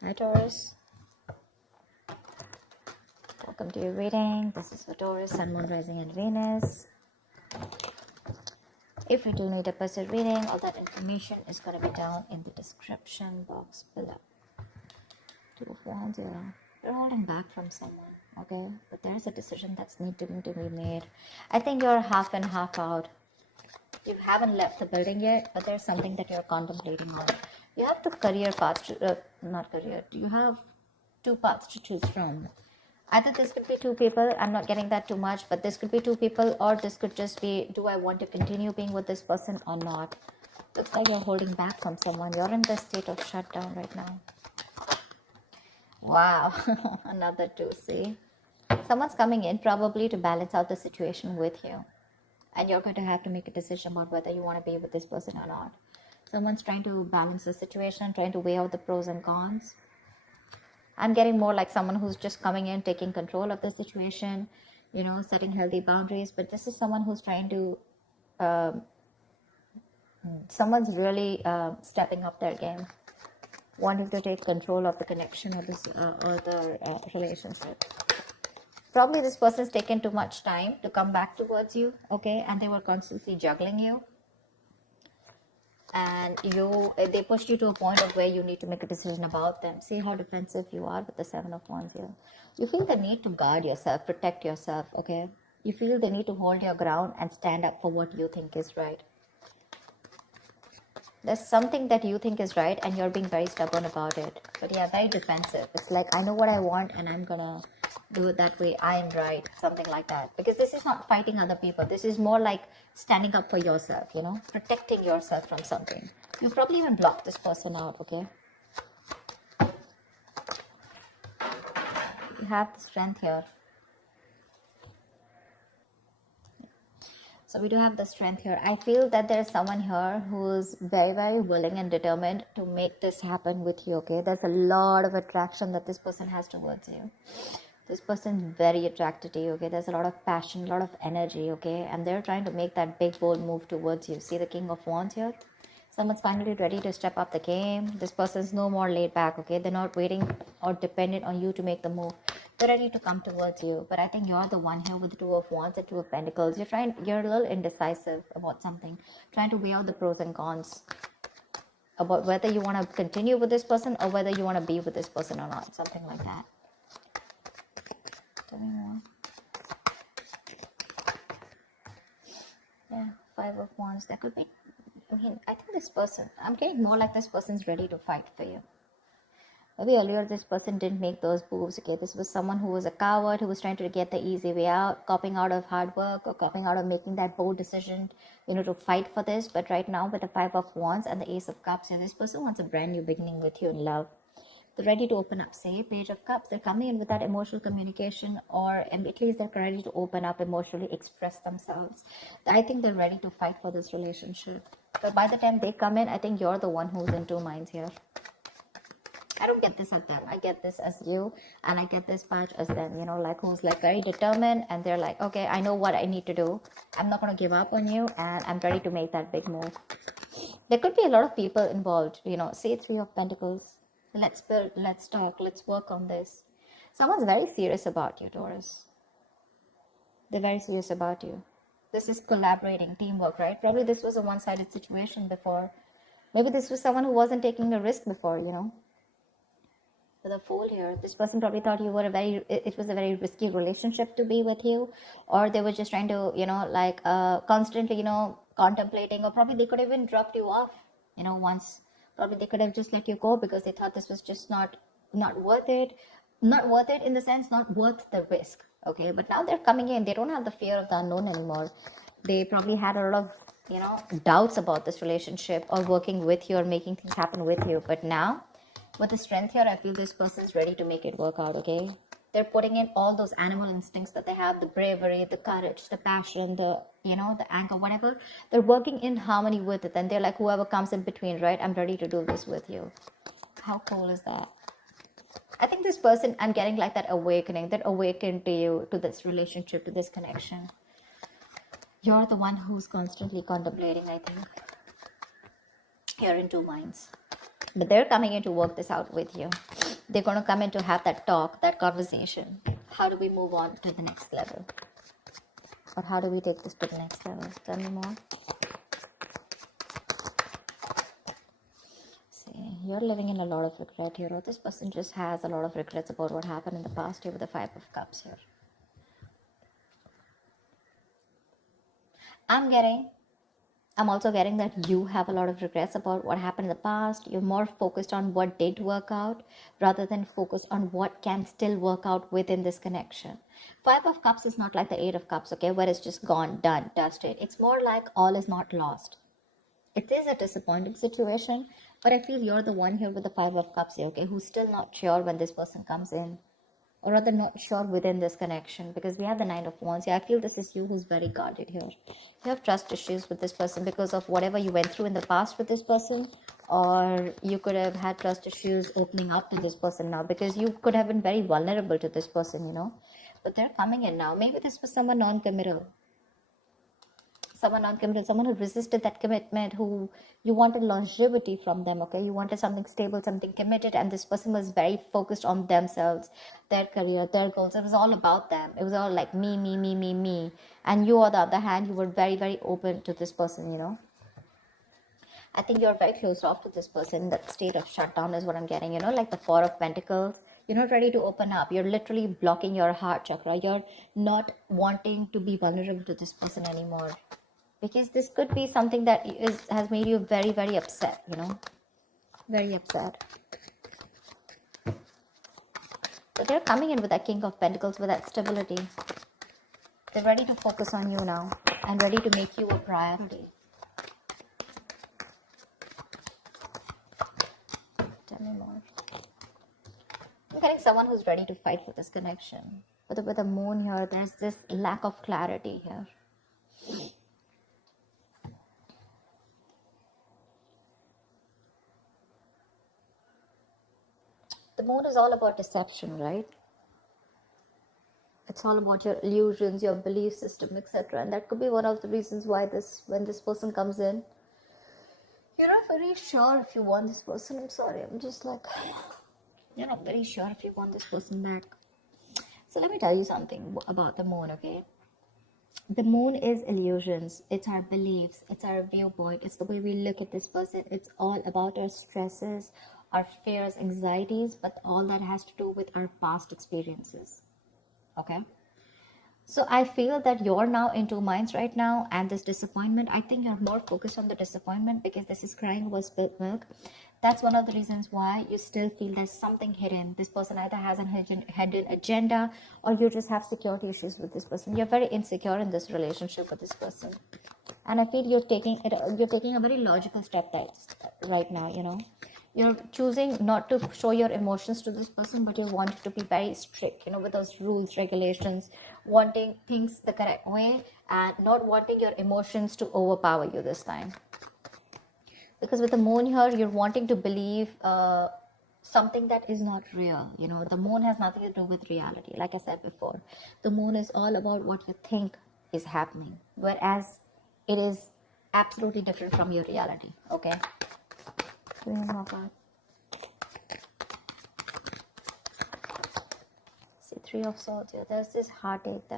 Hi Taurus, welcome to your reading. This is for Taurus, Sun, Moon, Rising and Venus. If you do need a personal reading, all that information is going to be down in the description box below. Two of Wands, you're holding back from someone, okay? But there's a decision that's need to be made. I think you're half in, half out. You haven't left the building yet, but there's something that you're contemplating on. You have two career paths, you have two paths to choose from. Either this could be two people, I'm not getting that too much, but this could be two people, or this could just be, do I want to continue being with this person or not? Looks like you're holding back from someone. You're in this state of shutdown right now. Wow, another two, see? Someone's coming in probably to balance out the situation with you. And you're going to have to make a decision about whether you want to be with this person or not. Someone's trying to balance the situation, trying to weigh out the pros and cons. I'm getting more like someone who's just coming in, taking control of the situation, setting healthy boundaries. But this is someone who's trying to, someone's really stepping up their game, wanting to take control of the connection or the relationship. Probably this person's taken too much time to come back towards you, okay? And they were constantly juggling you. And they pushed you to a point of where you need to make a decision about them. See how defensive you are with the Seven of Wands here. You feel the need to guard yourself, protect yourself, okay? You feel the need to hold your ground and stand up for what you think is right. There's something that you think is right and you're being very stubborn about it. But yeah, very defensive. It's like, I know what I want and I'm gonna do it that way. I am right. Something like that. Because this is not fighting other people. This is more like standing up for yourself, protecting yourself from something. You probably even blocked this person out, okay? You have the strength here. So we do have the strength here. I feel that there's someone here who's very, very willing and determined to make this happen with you, okay? There's a lot of attraction that this person has towards you. This person's very attracted to you, okay? There's a lot of passion, a lot of energy, okay? And they're trying to make that big, bold move towards you. See the King of Wands here? Someone's finally ready to step up the game. This person's no more laid back, okay? They're not waiting or dependent on you to make the move. They're ready to come towards you. But I think you're the one here with the Two of Wands and Two of Pentacles. You're a little indecisive about something. Trying to weigh out the pros and cons. About whether you want to continue with this person or whether you want to be with this person or not. Something like that. Tell me more. Yeah, Five of Wands. That could be... I think this person... I'm getting more like this person's ready to fight for you. Maybe earlier this person didn't make those moves, okay? This was someone who was a coward, who was trying to get the easy way out, copying out of hard work or copying out of making that bold decision, to fight for this. But right now with the Five of Wands and the Ace of Cups, this person wants a brand new beginning with you in love. They're ready to open up. Say, Page of Cups, they're coming in with that emotional communication, or at least they're ready to open up emotionally, express themselves. I think they're ready to fight for this relationship. But by the time they come in, I think you're the one who's in two minds here. I don't get this as them. I get this as you, and I get this patch as them, who's very determined, and they're like, okay, I know what I need to do. I'm not going to give up on you, and I'm ready to make that big move. There could be a lot of people involved, say Three of Pentacles. Let's build, let's talk, let's work on this. Someone's very serious about you, Taurus. They're very serious about you. This is collaborating, teamwork, right? Probably this was a one-sided situation before. Maybe this was someone who wasn't taking a risk before, With a Fool here, this person probably thought you were it was a very risky relationship to be with you, or they were just trying to, constantly, contemplating, or probably they could have even dropped you off, once. Probably they could have just let you go because they thought this was just not worth it. Not worth it in the sense, not worth the risk, okay? But now they're coming in. They don't have the fear of the unknown anymore. They probably had a lot of, doubts about this relationship or working with you or making things happen with you. But now, with the strength here, I feel this person's ready to make it work out, okay? They're putting in all those animal instincts that they have, the bravery, the courage, the passion, the anger, whatever. They're working in harmony with it. And they're like, whoever comes in between, right? I'm ready to do this with you. How cool is that? I think this person, I'm getting like that awakening, that awakened to you, to this relationship, to this connection. You're the one who's constantly contemplating, I think. You're in two minds. But they're coming in to work this out with you. They're going to come in to have that talk, that conversation. How do we move on to the next level? Or how do we take this to the next level? Tell me more. See, you're living in a lot of regret here. Or this person just has a lot of regrets about what happened in the past here with the 5 of Cups here. I'm also getting that you have a lot of regrets about what happened in the past. You're more focused on what did work out rather than focused on what can still work out within this connection. 5 of Cups is not like the 8 of Cups, okay, where it's just gone, done, dusted. It's more like all is not lost. It is a disappointing situation, but I feel you're the one here with the 5 of Cups here, okay, who's still not sure when this person comes in. Or rather not sure within this connection, because we have the 9 of Wands. Yeah, I feel this is you who's very guarded here. You have trust issues with this person because of whatever you went through in the past with this person, or you could have had trust issues opening up to this person now because you could have been very vulnerable to this person, you know. But they're coming in now. Maybe this was someone non-committal. Someone non-committal, someone who resisted that commitment, who you wanted longevity from them, okay? You wanted something stable, something committed, and this person was very focused on themselves, their career, their goals. It was all about them. It was all like me, me, me, me, me. And you, on the other hand, you were very, very open to this person, you know? I think you're very closed off to this person. That state of shutdown is what I'm getting, you know, like the 4 of Pentacles. You're not ready to open up. You're literally blocking your heart chakra. You're not wanting to be vulnerable to this person anymore. Because this could be something that has made you very, very upset, you know. Very upset. So they're coming in with that King of Pentacles, with that stability. They're ready to focus on you now and ready to make you a priority. Tell me more. I'm getting someone who's ready to fight for this connection. But with the moon here, there's this lack of clarity here. The moon is all about deception, right? It's all about your illusions, your belief system, etc. And that could be one of the reasons why when this person comes in, you're not very sure if you want this person. I'm sorry, I'm just like, you're not very sure if you want this person back. So let me tell you something about the moon, okay? The moon is illusions. It's our beliefs. It's our viewpoint. It's the way we look at this person. It's all about our stresses, our fears, anxieties, but all that has to do with our past experiences. Okay? So I feel that you're now in two minds right now, and this disappointment, I think you're more focused on the disappointment because this is crying over spilt milk. That's one of the reasons why you still feel there's something hidden. This person either has a hidden agenda, or you just have security issues with this person. You're very insecure in this relationship with this person. And I feel you're taking a very logical step right now, you know. You're choosing not to show your emotions to this person, but you want to be very strict, you know, with those rules, regulations, wanting things the correct way and not wanting your emotions to overpower you this time. Because with the moon here, you're wanting to believe something that is not real. You know, the moon has nothing to do with reality. Like I said before, the moon is all about what you think is happening, whereas it is absolutely different from your reality. Okay. See, 3 of Swords here. There's this heartache,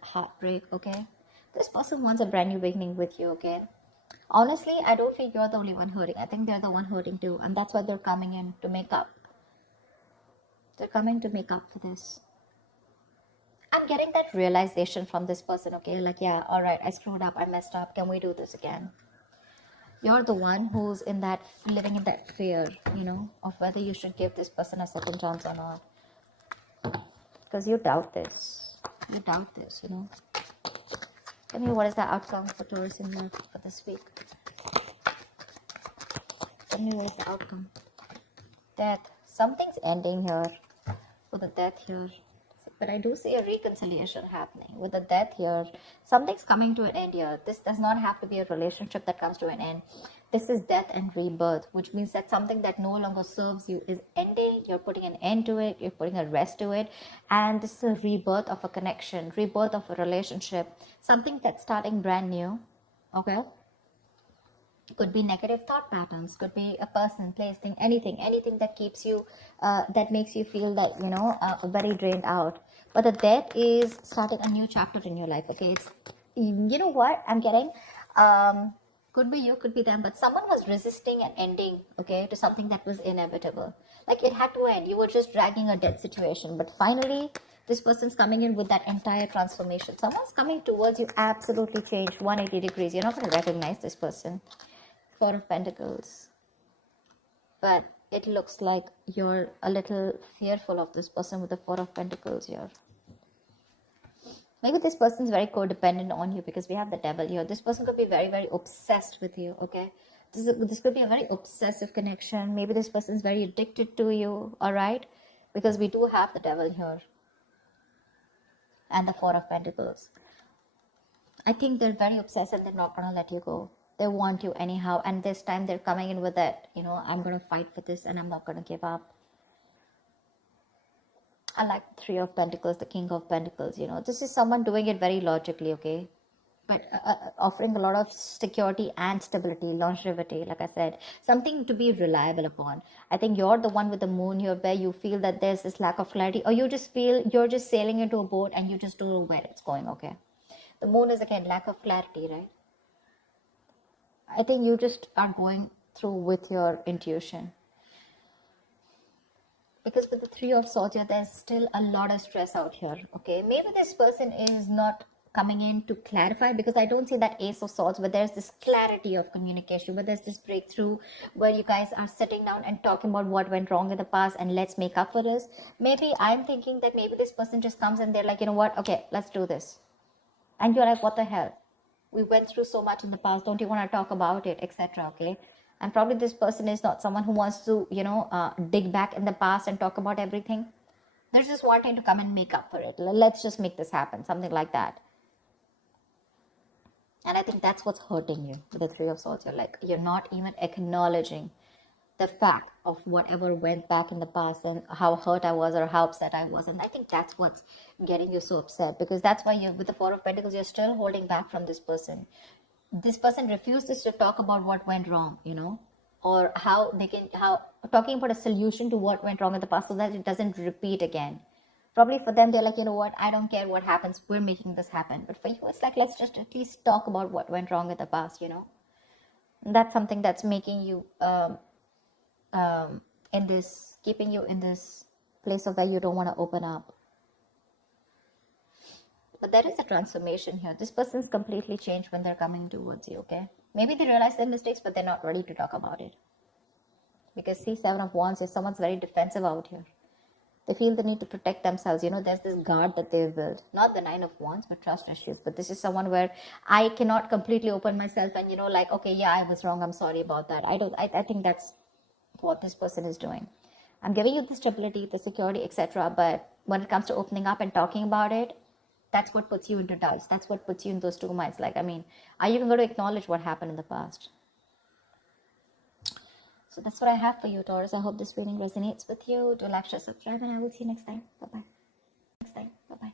heartbreak, okay? This person wants a brand new beginning with you, okay? Honestly, I don't think you're the only one hurting. I think they're the one hurting too, and that's why they're coming in to make up. They're coming to make up for this. I'm getting that realization from this person, okay? Like, yeah, all right, I screwed up, I messed up. Can we do this again? You're the one who's living in that fear, you know, of whether you should give this person a second chance or not. Because you doubt this. You doubt this, you know. Tell me, what is the outcome for Taurus in love for this week? Tell me, what is the outcome? Death. Something's ending here with the death here. But I do see a reconciliation happening with the death here. Something's coming to an end here. This does not have to be a relationship that comes to an end. This is death and rebirth, which means that something that no longer serves you is ending. You're putting an end to it. You're putting a rest to it. And this is a rebirth of a connection, rebirth of a relationship, something that's starting brand new. Okay? Could be negative thought patterns, could be a person, place, thing, anything that keeps you, that makes you feel that, very drained out. But the death is starting a new chapter in your life, okay? It's, you know what I'm getting? Could be you, could be them, but someone was resisting an ending, okay, to something that was inevitable. Like it had to end. You were just dragging a dead situation, but finally this person's coming in with that entire transformation. Someone's coming towards you, absolutely changed 180 degrees. You're not going to recognize this person. Four of Pentacles. But it looks like you're a little fearful of this person with the Four of Pentacles here. Maybe this person's very codependent on you because we have the Devil here. This person could be very, very obsessed with you, okay? This could be a very obsessive connection. Maybe this person's very addicted to you, all right? Because we do have the Devil here. And the Four of Pentacles. I think they're very obsessed and they're not going to let you go. They want you anyhow, and this time they're coming in with that, I'm going to fight for this and I'm not going to give up. I like the Three of Pentacles, the King of Pentacles. This is someone doing it very logically, okay? But offering a lot of security and stability, longevity, like I said, something to be reliable upon. I think you're the one with the moon here where you feel that there's this lack of clarity, or you just feel you're just sailing into a boat and you just don't know where it's going, okay? The moon is again lack of clarity, right? I think you just are going through with your intuition. Because with the Three of Swords here, there's still a lot of stress out here, okay? Maybe this person is not coming in to clarify, because I don't see that Ace of Swords, but there's this clarity of communication, where there's this breakthrough, where you guys are sitting down and talking about what went wrong in the past and let's make up for this. Maybe I'm thinking that maybe this person just comes and they're like, you know what, okay, let's do this. And you're like, what the hell? We went through so much in the past. Don't you want to talk about it, etc. Okay, and probably this person is not someone who wants to, dig back in the past and talk about everything. They're just wanting to come and make up for it. Let's just make this happen, something like that. And I think that's what's hurting you with the Three of Swords. You're not even acknowledging the fact of whatever went back in the past and how hurt I was or how upset I was. And I think that's what's getting you so upset, because that's why with the Four of Pentacles, you're still holding back from this person. This person refuses to talk about what went wrong, or how talking about a solution to what went wrong in the past so that it doesn't repeat again. Probably for them, they're like, you know what, I don't care what happens, we're making this happen. But for you, it's like, let's just at least talk about what went wrong in the past, And that's something that's making you keeping you in this place of where you don't want to open up. But there is a transformation here. This person's completely changed when they're coming towards you, okay? Maybe they realize their mistakes, but they're not ready to talk about it. Because see, Seven of Wands is someone's very defensive out here. They feel the need to protect themselves. There's this guard that they've built. Not the Nine of Wands, but trust issues. But this is someone where I cannot completely open myself and, okay, yeah, I was wrong, I'm sorry about that. I think that's what this person is doing. I'm giving you the stability, the security, etc. But when it comes to opening up and talking about it, that's what puts you into doubts. That's what puts you in those two minds. Are you even going to acknowledge what happened in the past? So that's what I have for you, Taurus. I hope this reading resonates with you. Do like, share, subscribe, and I will see you next time. Bye-bye.